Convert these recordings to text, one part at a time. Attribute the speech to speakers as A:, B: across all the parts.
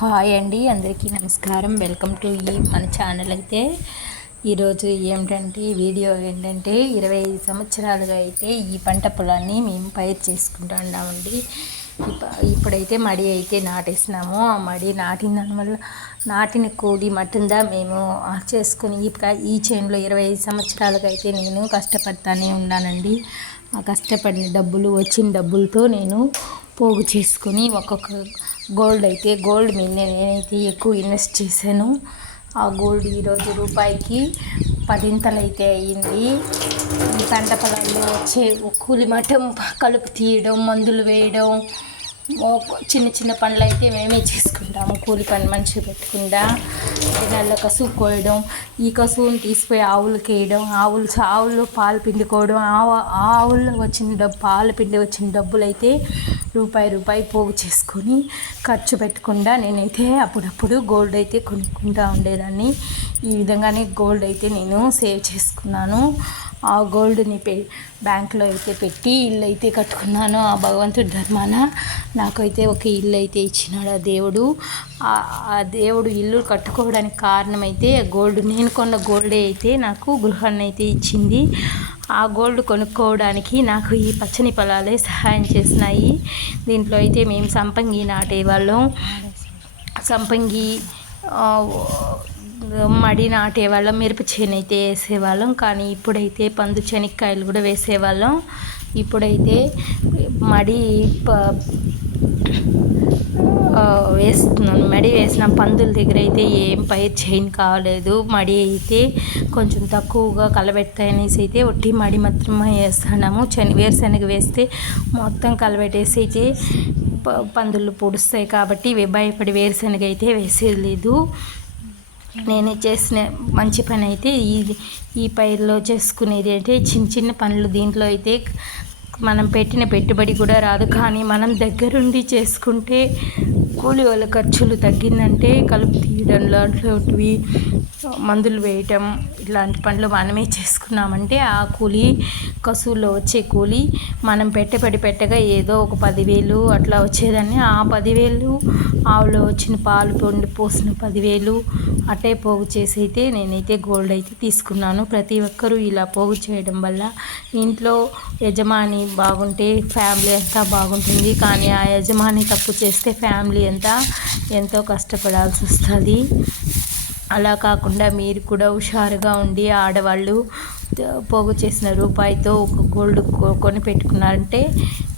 A: Hi అండి అందరికీ నమస్కారం. వెల్కమ్ టు ఈ మన ఛానల్ అయితే. ఈరోజు ఏమిటంటే వీడియో ఏంటంటే ఇరవై ఐదు సంవత్సరాలుగా అయితే ఈ పంట పొలాన్ని మేము పైరు చేసుకుంటూ ఉన్నామండి. ఇప్పుడైతే మడి అయితే నాటేసినాము. ఆ మడి నాటిన దానివల్ల నాటిన కూడి మటుందా మేము చేసుకుని ఈ ఈ చేనులో ఇరవై ఐదు సంవత్సరాలుగా అయితే నేను కష్టపడతానే ఉన్నానండి. ఆ కష్టపడిన డబ్బులు వచ్చిన డబ్బులతో నేను పోగు చేసుకొని ఒక్కొక్క గోల్డ్ అయితే గోల్డ్ మీద నేనైతే ఎక్కువ ఇన్వెస్ట్ చేశాను. ఆ గోల్డ్ ఈరోజు రూపాయికి పదింతలు అయితే అయ్యింది పంట పొలాల్లో వచ్చే కూలి మఠం కలుపు తీయడం మందులు వేయడం చిన్న చిన్న పనులు అయితే మేమే చేసుకుంటాము. కూలి పని మనిషి పెట్టకుండా నెల కసువు కోయడం ఈ కసువుని తీసిపోయి ఆవులకి వేయడం ఆవులు ఆవులు పాలు పిండుకోవడం ఆవు ఆవుల్లో వచ్చిన డబ్బు పాలు పిండి వచ్చిన డబ్బులు అయితే రూపాయి రూపాయి పోగు చేసుకొని ఖర్చు పెట్టకుండా నేనైతే అప్పుడప్పుడు గోల్డ్ అయితే కొనుక్కుంటూ ఉండేదాన్ని. ఈ విధంగానే గోల్డ్ అయితే నేను సేవ్ చేసుకున్నాను. ఆ గోల్డ్ని పె బ్యాంక్లో అయితే పెట్టి ఇల్లు అయితే కట్టుకున్నాను ఆ భగవంతుడి ధర్మాన. నాకైతే ఒక ఇల్లు అయితే ఇచ్చినాడు ఆ దేవుడు. ఆ దేవుడు ఇల్లు కట్టుకోవడానికి కారణమైతే గోల్డ్ నేను కొన్న గోల్డే అయితే నాకు గృహాన్ని అయితే ఇచ్చింది. ఆ గోల్డ్ కొనుక్కోవడానికి నాకు ఈ పచ్చని పొలాలే సహాయం చేసినాయి. దీంట్లో అయితే మేము సంపంగి నాటే వాళ్ళం సంపంగి మడి నాటేవాళ్ళం మిరప చేను అయితే వేసేవాళ్ళం. కానీ ఇప్పుడైతే పందు శనక్కాయలు కూడా వేసేవాళ్ళం. ఇప్పుడైతే మడి వేస్తున్నాను. మడి వేసిన పందుల దగ్గర అయితే ఏం పైర్ చేయని కాలేదు. మడి అయితే కొంచెం తక్కువగా కలబెడతాయనేసి అయితే ఒట్టి మడి మాత్రమే వేస్తున్నాము. చెని వేరుశనగ వేస్తే మొత్తం కలబెట్టేసి అయితే పందులు పొడుస్తాయి కాబట్టి భయపడి వేరుశనగ అయితే వేసేది లేదు నేను చేసిన మంచి పని అయితే ఈ ఈ పైరులో చేసుకునేది అంటే చిన్న చిన్న పనులు దీంట్లో అయితే మనం పెట్టిన పెట్టుబడి కూడా రాదు. కానీ మనం దగ్గరుండి చేసుకుంటే కూలి వాళ్ళ ఖర్చులు తగ్గిందంటే కలుపు తీయడం లాంటివి మందులు వేయటం ఇలాంటి పనులు మనమే చేసుకున్నామంటే ఆ కూలి కసువులో వచ్చే కూలి మనం పెట్టబడి పెట్టగా ఏదో ఒక పదివేలు అట్లా వచ్చేదాన్ని. ఆ పదివేలు ఆవులో వచ్చిన పాలు పొండి పోసిన పదివేలు అట్టే పోగు చేసి అయితే నేనైతే గోల్డ్ అయితే తీసుకున్నాను. ప్రతి ఒక్కరూ ఇలా పోగు చేయడం వల్ల ఇంట్లో యజమాని బాగుంటే ఫ్యామిలీ అంతా బాగుంటుంది. కానీ ఆ యజమాని తప్పు చేస్తే ఫ్యామిలీ ఎంత ఎంతో కష్టపడాల్సి వస్తుంది. అలా కాకుండా మీరు కూడా హుషారుగా ఉండి ఆడవాళ్ళు పోగు చేసిన రూపాయితో ఒక గోల్డ్ కొని పెట్టుకున్నారంటే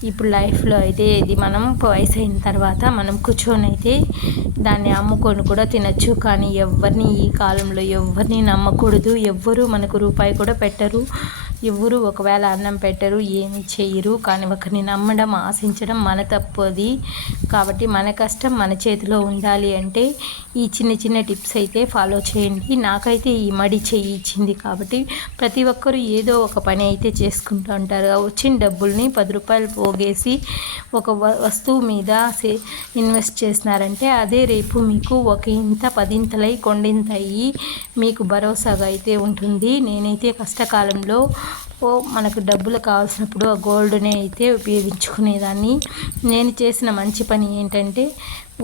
A: ఇప్పుడు లైఫ్లో అయితే ఇది మనం వయసు అయిన తర్వాత మనం కూర్చొని అయితే దాన్ని అమ్ముకొని కూడా తినచ్చు. కానీ ఎవరిని ఈ కాలంలో ఎవరిని నమ్మకూడదు. ఎవ్వరూ మనకు రూపాయి కూడా పెట్టరు. ఎవరు ఒకవేళ అన్నం పెట్టరు ఏమి చేయరు. కానీ ఒకరిని నమ్మడం ఆశించడం మన తప్పు అది కాబట్టి మన కష్టం మన చేతిలో ఉండాలి అంటే ఈ చిన్న చిన్న టిప్స్ అయితే ఫాలో చేయండి. నాకైతే ఈ మడి చేయి ఇచ్చింది కాబట్టి ప్రతి ఒక్కరూ ఏదో ఒక పని అయితే చేసుకుంటూ ఉంటారు. వచ్చిన డబ్బుల్ని పది రూపాయలు పోగేసి ఒక వస్తువు మీద ఇన్వెస్ట్ చేసినారంటే అదే రేపు మీకు ఒక ఇంత పదింతలై కొండింతయి మీకు భరోసాగా అయితే ఉంటుంది. నేనైతే కష్టకాలంలో మనకు డబ్బులు కావాల్సినప్పుడు ఆ గోల్డ్నే అయితే ఉపయోగించుకునేదాన్ని. నేను చేసిన మంచి పని ఏంటంటే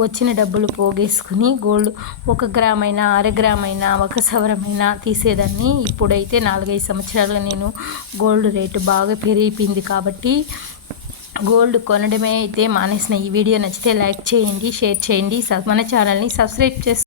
A: వచ్చిన డబ్బులు పోగేసుకుని గోల్డ్ ఒక గ్రామ్ అయినా అర గ్రామ్ అయినా ఒక సవరమైనా తీసేదాన్ని. ఇప్పుడైతే నాలుగైదు సంవత్సరాలుగా నేను గోల్డ్ రేటు బాగా పెరిగిపోయింది కాబట్టి గోల్డ్ కొనడమే అయితే మానేసిన. ఈ వీడియో నచ్చితే లైక్ చేయండి షేర్ చేయండి మన ఛానల్ని సబ్స్క్రైబ్ చేసి